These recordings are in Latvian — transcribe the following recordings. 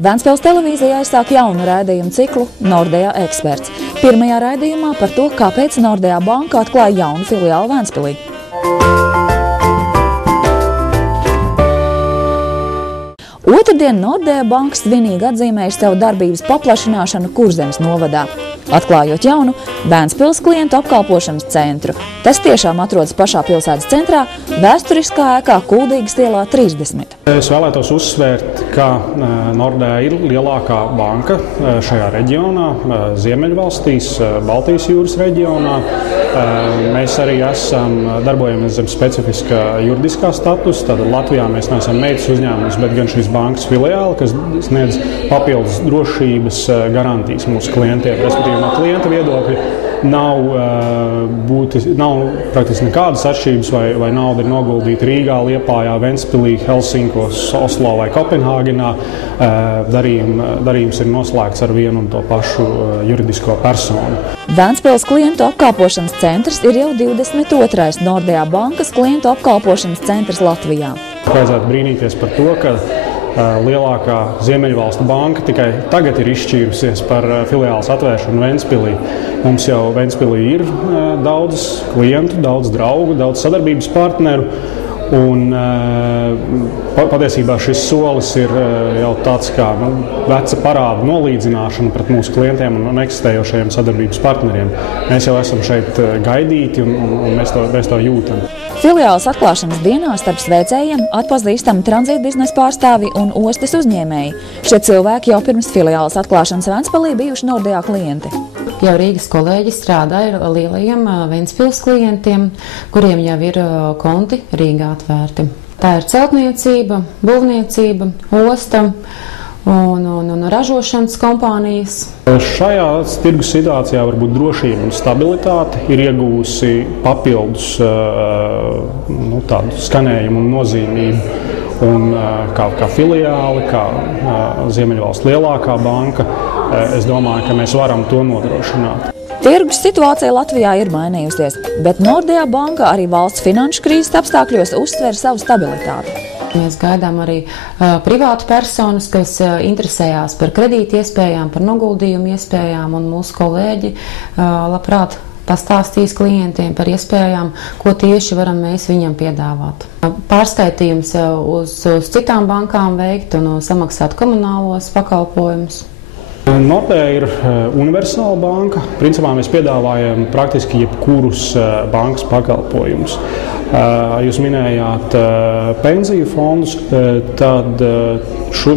Ventspils televīzija aizsāk jaunu raidījumu ciklu Nordea eksperts. Pirmajā raidījumā par to, kāpēc Nordea banka atklāja jaunu filiāli Ventspilī. Otrdien Nordea banka svinīgi atzīmēja savu darbības paplašināšanu Kurzemes novadā, atklājot jaunu Ventspils klientu apkalpošanas centru. Tas tiešām atrodas pašā pilsētas centrā, vēsturiskā ēkā Kuldīgas ielā 30. Es vēlētos uzsvērt, ka Nordea ir lielākā banka šajā reģionā, Ziemeļvalstīs, Baltijas jūras reģionā. Mēs arī darbojamies zem specifiska juridiskā statusa. Tātad Latvijā mēs neesam meitas uzņēmums, bet gan šīs bankas filiāli, kas sniedz papildus drošības garantijas mūsu klientiem. Respektīvi, no klienta viedokļa nav praktiski nekādas atšķirības, vai nauda ir noguldīta Rīgā, Liepājā, Ventspilī, Helsinkos, Oslo vai Kopenhāgenā. Darījums ir noslēgts ar vienu un to pašu juridisko personu. Ventspils klientu apkalpošanas centrs ir jau 22. Nordea bankas klientu apkalpošanas centrs Latvijā. Vajadzētu brīnīties par to, ka lielākā Ziemeļvalstu banka tikai tagad ir izšķīrusies par filiāles atvēršanu Ventspilī. Mums jau Ventspilī ir daudz klientu, daudz draugu, daudz sadarbības partneru. Un patiesībā šis solis ir jau tāds kā veca parāda nolīdzināšana pret mūsu klientiem un eksistējošajiem sadarbības partneriem. Mēs jau esam šeit gaidīti un mēs to jūtam. Filiāles atklāšanas dienā starp sveicējiem atpazīstami tranzīta biznesa pārstāvi un ostas uzņēmēji. Šie cilvēki jau pirms filiāles atklāšanas Ventspilī bijuši Nordea klienti. Jau Rīgas kolēģi strādā ar lielajiem Ventspils klientiem, kuriem jau ir konti Rīgā atvērti. Tā ir celtniecība, būvniecība, osta un ražošanas kompānijas. Šajā tirgus situācijā varbūt drošība un stabilitāte ir iegūsi papildus tādu skanējumu un nozīmību. Un kā filiāli, kā Ziemeļvalstu lielākā banka, es domāju, ka mēs varam to nodrošināt. Tirgus situācija Latvijā ir mainījusies, bet Nordea banka arī valsts finanšu krīzes apstākļos uztver savu stabilitāti. Mēs gaidām arī privātu personas, kas interesējās par kredīti iespējām, par noguldījumu iespējām, un mūsu kolēģi labprāt pastāstīs klientiem par iespējām, ko tieši varam mēs viņam piedāvāt. Pārskaitījums uz citām bankām veikt un samaksāt komunālos pakalpojumus. Nordea ir universāla banka. Principā mēs piedāvājam praktiski jebkurus bankas pakalpojumus. Jūs minējāt pensiju fondus, tad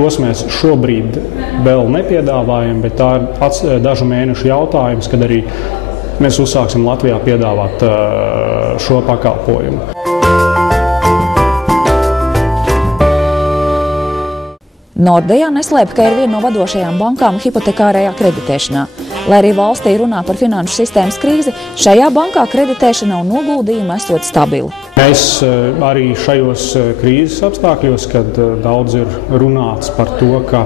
tos mēs šobrīd vēl nepiedāvājam, bet tā ir dažu mēnešu jautājums, kad arī mēs uzsāksim Latvijā piedāvāt šo pakalpojumu. Nordea neslēpj, ka ir viena no vadošajām bankām hipotekārajā kreditēšanā. Lai arī valstī runā par finanšu sistēmas krīzi, šajā bankā kreditēšana un noguldījumi esot stabili. Mēs arī šajos krīzes apstākļos, kad daudz ir runāts par to, ka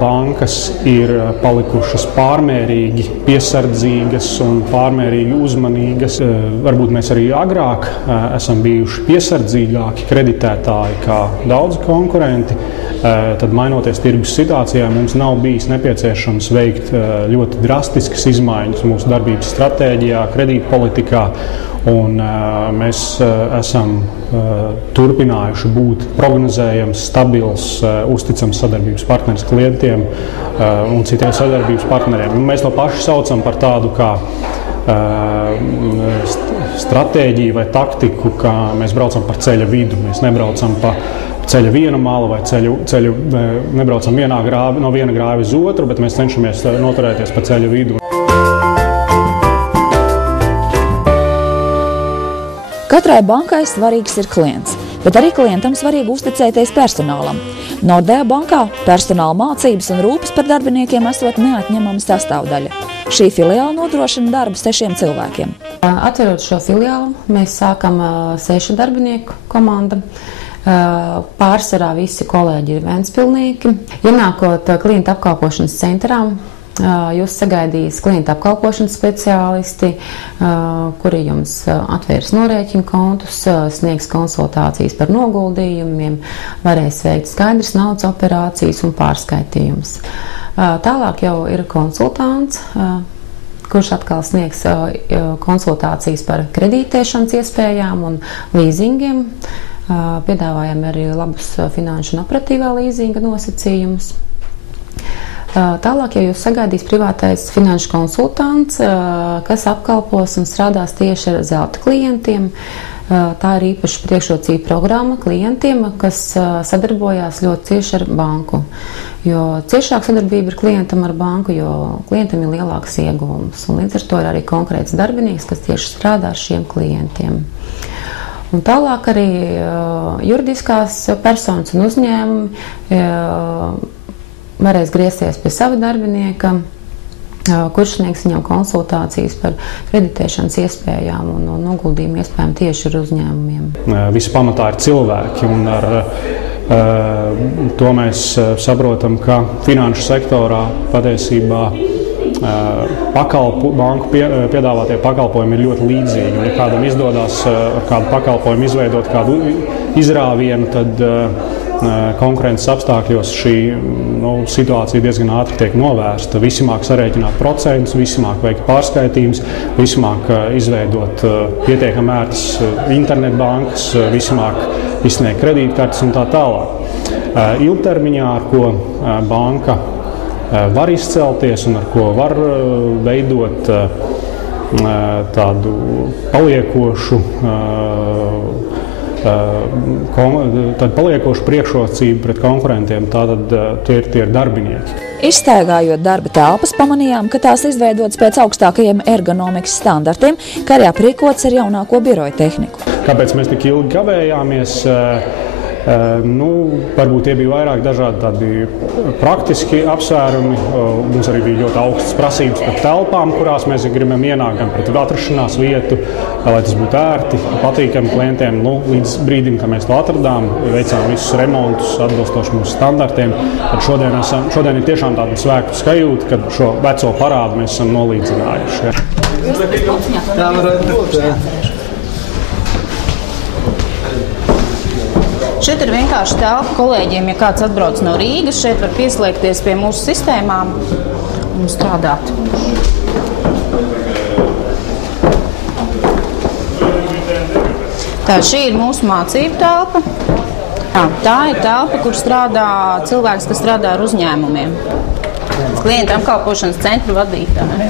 bankas ir palikušas pārmērīgi piesardzīgas un pārmērīgi uzmanīgas. Varbūt mēs arī agrāk esam bijuši piesardzīgāki kreditētāji kā daudzi konkurenti. Tad, mainoties tirgus situācijā, mums nav bijis nepieciešams veikt ļoti drastiskas izmaiņas mūsu darbības stratēģijā, kredītpolitikā. Un mēs esam turpinājuši būt prognozējams, stabils, uzticams sadarbības partneris klientiem un citiem sadarbības partneriem. Un mēs to pašu saucam par tādu kā stratēģiju vai taktiku, kā mēs braucam par ceļa vidu. Mēs nebraucam pa ceļa vienu malu vai nebraucam no viena grāva uz otru, bet mēs cenšamies noturēties pa ceļa vidu. Katrai bankai svarīgs ir klients, bet arī klientam svarīgi uzticēties personālam. Nordea bankā personāla mācības un rūpes par darbiniekiem esot neatņemama sastāvdaļa. Šī filiāla nodrošina darbu 6 cilvēkiem. Atverot šo filiālu, mēs sākam 6 darbinieku komanda. Pārsvarā visi kolēģi ir ventspilnieki. Ienākot klienta apkalpošanas centrā, jūs sagaidīs klienta apkalpošanas speciālisti, kuri jums atvērs norēķinu kontus, sniegs konsultācijas par noguldījumiem, varēs veikt skaidras naudas operācijas un pārskaitījumus. Tālāk jau ir konsultants, kurš atkal sniegs konsultācijas par kreditēšanas iespējām un līzingiem. Piedāvājam arī labus finanšu un operatīvā līzinga nosacījumus. Tālāk, ja jūs sagaidīs privātais finanšu konsultants, kas apkalpos un strādās tieši ar zelta klientiem, tā ir īpaši priekšrocība programma klientiem, kas sadarbojās ļoti cieši ar banku. Jo ciešāka sadarbība ir klientam ar banku, jo klientam ir lielāks ieguvums. Un līdz ar to ir arī konkrēts darbinieks, kas tieši strādā ar šiem klientiem. Un tālāk arī juridiskās personas un uzņēmumi varēs griezties pie sava darbinieka, kurš sniegs viņam konsultācijas par kreditēšanas iespējām un noguldījumu iespējām tieši ar uzņēmumiem. Viss pamatā ir cilvēki, un ar to mēs saprotam, ka finanšu sektorā patiesībā banku piedāvātie pakalpojumi ir ļoti līdzīgi. Un, ja kādam izdodas ar kādu pakalpojumu izveidot kādu izrāvienu, tad konkurences apstākļos šī situācija diezgan ātri tiek novērsta. Visi māk sarēķināt procentus, visi māk veikt pārskaitījumus, visi māk izveidot pietiekami ērtas internetbankas, visi māk izsniegt kredītkartes un tā tālāk. Ilgtermiņā, ar ko banka var izcelties un ar ko var veidot tādu paliekošu priekšrocību pret konkurentiem, tātad tie ir darbinieki. Izstaigājot darba telpas, pamanījām, ka tās izveidotas pēc augstākajiem ergonomikas standartiem, kā arī aprīkots ar jaunāko biroja tehniku. Kāpēc mēs tik ilgi kavējāmies? Varbūt tie bija vairāk dažādi tādi praktiski apsvērumi. Mums arī bija ļoti augstas prasības par telpām, kurās mēs gribam ienākt, gan pret atrašanās vietu, lai tas būtu ērti, patīkami klientiem. Līdz brīdim, kad mēs to atradām, veicām visus remontus atbilstoši mūsu standartiem. Šodien ir tiešām tāda svētku sajūta, kad šo veco parādu mēs esam nolīdzinājuši. Tā varētu būt. Šeit ir vienkārši telpa kolēģiem, ja kāds atbrauc no Rīgas, šeit var pieslēgties pie mūsu sistēmām un strādāt. Tā šī ir mūsu mācību telpa. Tā ir telpa, kur strādā cilvēks, kas strādā ar uzņēmumiem. Klienta apkalpošanas centru vadītāji.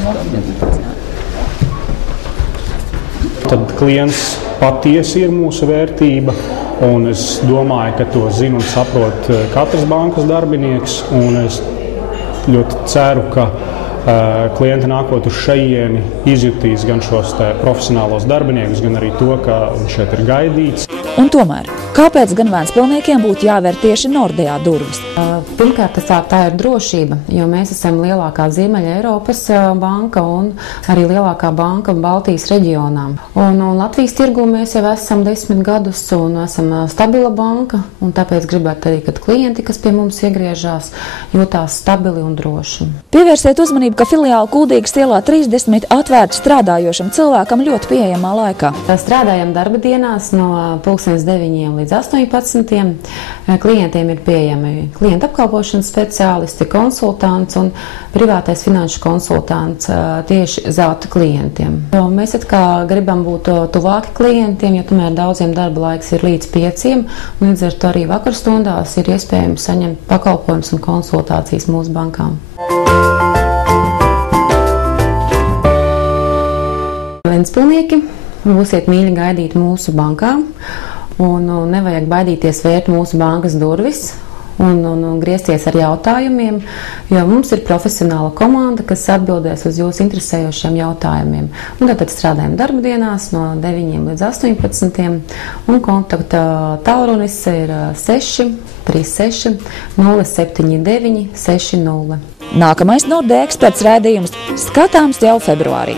Tad klients patiesi ir mūsu vērtība. Un es domāju, ka to zina un saprot katrs bankas darbinieks. Un es ļoti ceru, ka klienti nākot uz šejieni izjutīs gan šos profesionālos darbiniekus, gan arī to, ka viņš šeit ir gaidīts. Un tomēr, kāpēc gan Vēnspilniekiem būtu jāvēr tieši Nordea durvis? Pirmkārt, tā ir drošība, jo mēs esam lielākā Ziemeļa Eiropas banka un arī lielākā banka Baltijas reģionā. Un Latvijas tirgū mēs jau esam 10 gadus un esam stabila banka, un tāpēc gribētu arī, ka klienti, kas pie mums iegriežās, jūtās stabili un droši. Pievērsiet uzmanību, ka filiāla Kuldīgas ielā 30 atvērta strādājošam cilvēkam ļoti pieejamā laikā. Strādājam darba dienās no 9 līdz 18. Klientiem ir pieejami klienta apkalpošanas speciālisti, konsultants un privātais finanšu konsultants tieši zelta klientiem. Mēs gribam būt tuvāki klientiem, jo tomēr daudziem darba laiks ir līdz 5, un līdz ar to arī vakarstundās ir iespējams saņemt pakalpojumus un konsultācijas mūsu bankām. Vēnspilnieki, būsiet mīļi gaidīt mūsu bankām. Un nevajag baidīties vērt mūsu bankas durvis un griezties ar jautājumiem, jo mums ir profesionāla komanda, kas atbildēs uz jūsu interesējošiem jautājumiem. Un tātad strādājam darba dienās no 9 līdz 18, un kontakta tālrunis ir 6 36 079 60. Nākamais Nordea eksperts raidījums skatāms jau februārī.